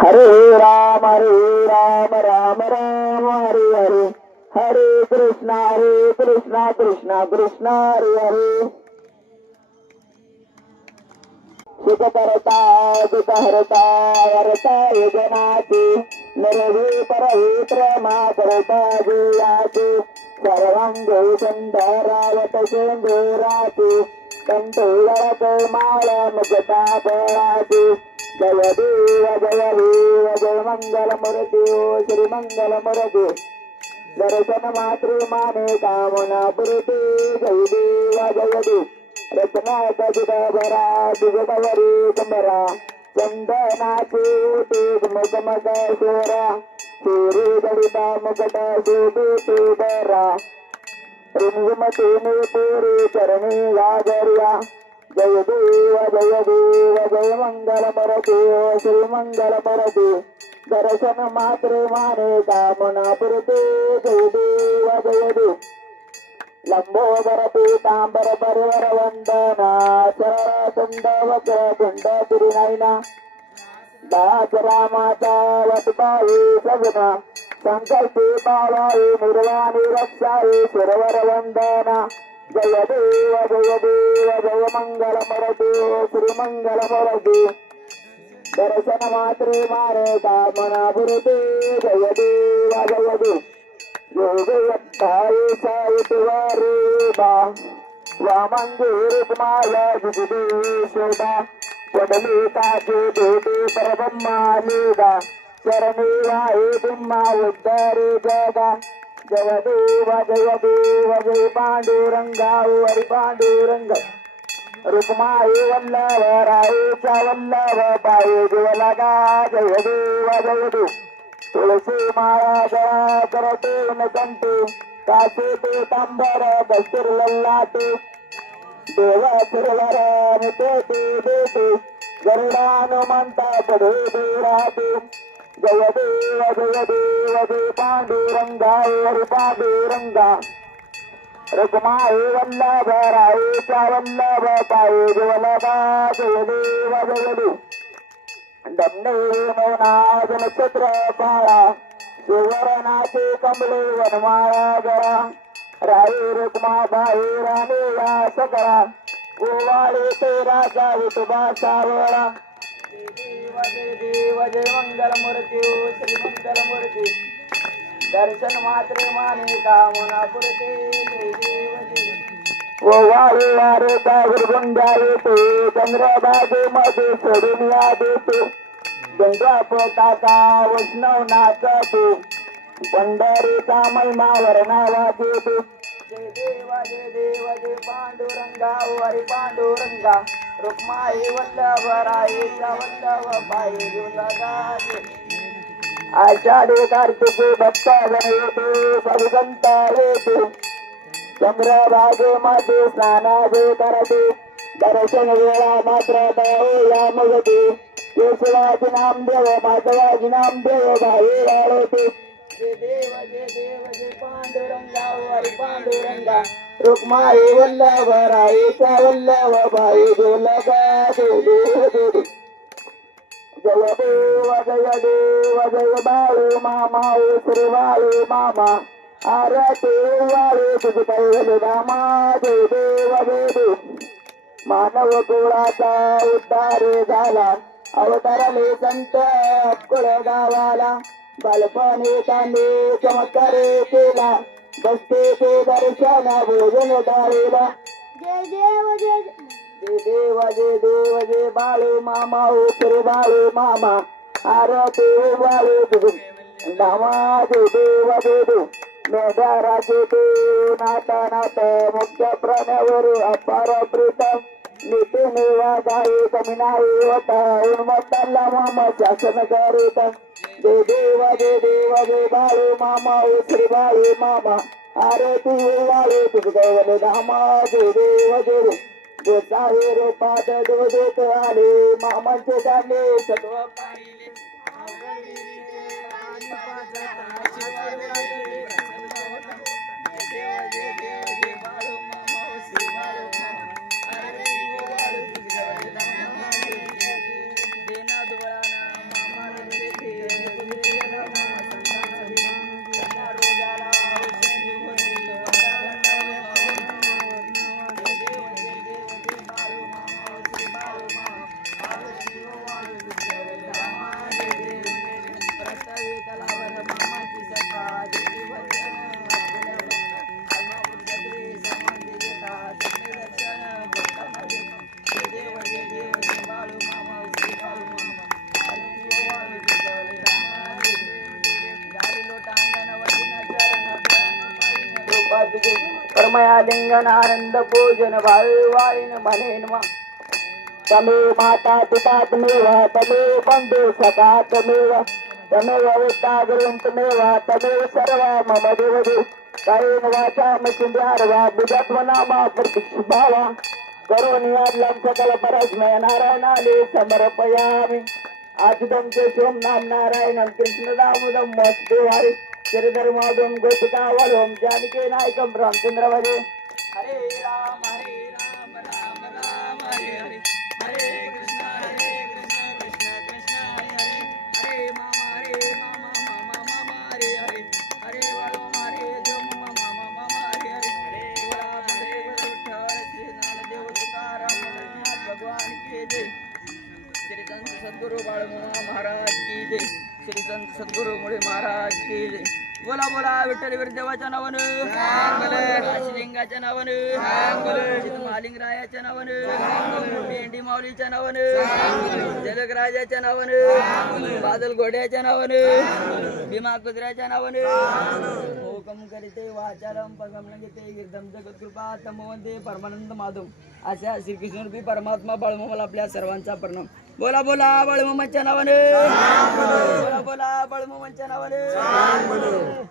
हरे राम हरे राम राम राम हरे हरे। हरे कृष्णा हरे कृष्णा कृष्णा कृष्णा हरे हरे। सुख परता दुख हरता हरता योजनाची नरवी परवित्र मा करता जियाची सर्वांगे सुंदरावत शेंदुराची कंठुळक माळ मुखता फळाची जय देव जय देव जय मंगल मूर्ती ओ श्री मंगल मूर्ती दर्शन मातृ माने कामना पुरते जय देव जय देव रचना कजित भरा दुगडवरी कुंभरा चंदनाची उटी मुखमक सोरा सूर्य गडिता मुकट शोभिती बरा रिमझिमतीने पुरी चरणी गागर्या जय देव जय देव जय मंगल मरते ओ श्री मंगल मरते दर्शन मात्रे माने कामना पुरते जय देव जय देव लंबोदर पीतांबर परिवर वंदना चरण तुंड वक्र कुंड तिरुनयना दासरा माता वटपाळी सगना संकल्पी बाळाई निर्वाणी रक्षाई सुरवर वंदना जय देव जय देव जय मंगल मरती श्री मंगल मरती दर्शन मात्रे मारे कामना पुरते जय देव जय देव योगयत्ताये सायितवारे बा जय देव जय देव जय पांडुरंगा हरि पांडुरंग। रुक्माई वल्लभ रायेचा वल्लभ पाये देवलागा जय देव जय देव। तुळशी माळा गळा करते न कंटे कासे ते तांबर कस्तूर लल्लाटे। देव फिरवर मुते ते देते गरुडानुमंता पडे दे राहते जय देव जय देव जय पांडुरंगा हरी पांडुरंगा रुक्माई वल्लभ रायेचा वल्लभ पाये देवलगा जय देव जय देव दंडे मौनाज नक्षत्र पाळा सुवर्णाचे कमळे वनमाळा जरा राई रुक्मा बाई राणे या सकरा गोवाळे जय देव जय मंगल मूर्ती श्री मंगल मूर्ती दर्शन मात्रे माने कामना पुरते जय देव जय ओ वाळे वारे कावर येते चंद्रबागे मध्ये सोडून या देते गंगा पोटाचा वैष्णव नाचते पंढरीचा महिमा वर्णावा देते. जय देवा जय देव जय पांडुरंगा. पांडुरंगा रुक्माई वल्लभ वल्लभ पायी लगा आषाढी कार्तिकी भक्त येते सविगंता येते. चंद्रभागे माते स्नानाजे करते. दर्शन वेळा मात्र या मगते नाम देव माधवाजी नामदेव भाई आळते जय देव जय देव जय पांडुरंगा पांडुरंगा. रुक्माई वल्लभ राईचा वल्लभ भाई गोलगा देव देव देव. जय देव जय देव जय बाळू मामा ओ श्री बाळू मामा. ते वाळू तुझ कैवल रामा जय देव जय देव. मानव कुळाचा उद्धार झाला. अवतारले संत अक्कुळ गावाला बालपणी त्यांनी चमत्कार केला. बसते ते दर्शन भोजन डाळीला जय देव जय जय देव जय देव जय बाळू मामा ओ श्री बाळू मामा. आरती वाळू तुझ नामा जय देव जय देव. राजे देव नाता नात मुख्य प्राण्यावर अपार प्रीतम. नीती निवादाई कमी नाही होता. उन्मत्ताला मामा शासन करीत जय देव जय देव जय बाळू मामा ओ श्री बाळू मामा. अरे तू वाळू तुझ गवले नामा जय देव जय देव. गोसावे रूपात देवदूत आले मामांचे गाणे सत्व पाहिले. तुझे परमया लिंगन आनंद पूजन वाळवाळीन म्हणेन मा तमेव माता पिता तमेव तमेव बंधू सखा तमेव तमेव विद्या गुरुं तमेव तमेव सर्व मम देवदेव कायेन वाचा मचिंद्यार्वा बुधत्व नामा प्रतिष्ठावा करोनि आदलं सकल परस्मय नारायणाले समर्पयामि आचितं केशवं नाम नारायणं कृष्णदामुदं मस्देवारि श्रीधर्मादं गोपिकावलं जानकी नायकं रामचंद्र हरे राम हरे राम राम राम हरे हरे। हरे कृष्ण हरे कृष्ण कृष्ण कृष्ण हरे हरे। हरे मामा हरे मामा मामा मामा हरे हरे। हरे वळो हरे मामा मामा हरे हरे। हरे बोला हरे विठ्ठल श्री ज्ञानदेव तुकाराम भगवान की जय। श्री संत सद्गुरु महाराज की जय। श्री संत सद्गुरु मुळे महाराज की बोला बोला विठ्ठल विरदेवाच्या नावानं. काशीलिंगाच्या नावानं. महालिंगरायाच्या नावानं. भेंडी माऊलीच्या नावानं. जलगराजाच्या नावानं. बादल घोड्याच्या नावानं. भीमा कुत्र्याच्या नावानं. हुकम करीते वाचारम पगम घेते गिरदम जगत कृपा तमवंते परमानंद माधव. अशा श्रीकृष्ण परमात्मा बळमोल आपल्या सर्वांचा परिणाम. बोला बोला बाळमोमाच्या नावानं. बोला बोला बाळमोमाच्या नावानं.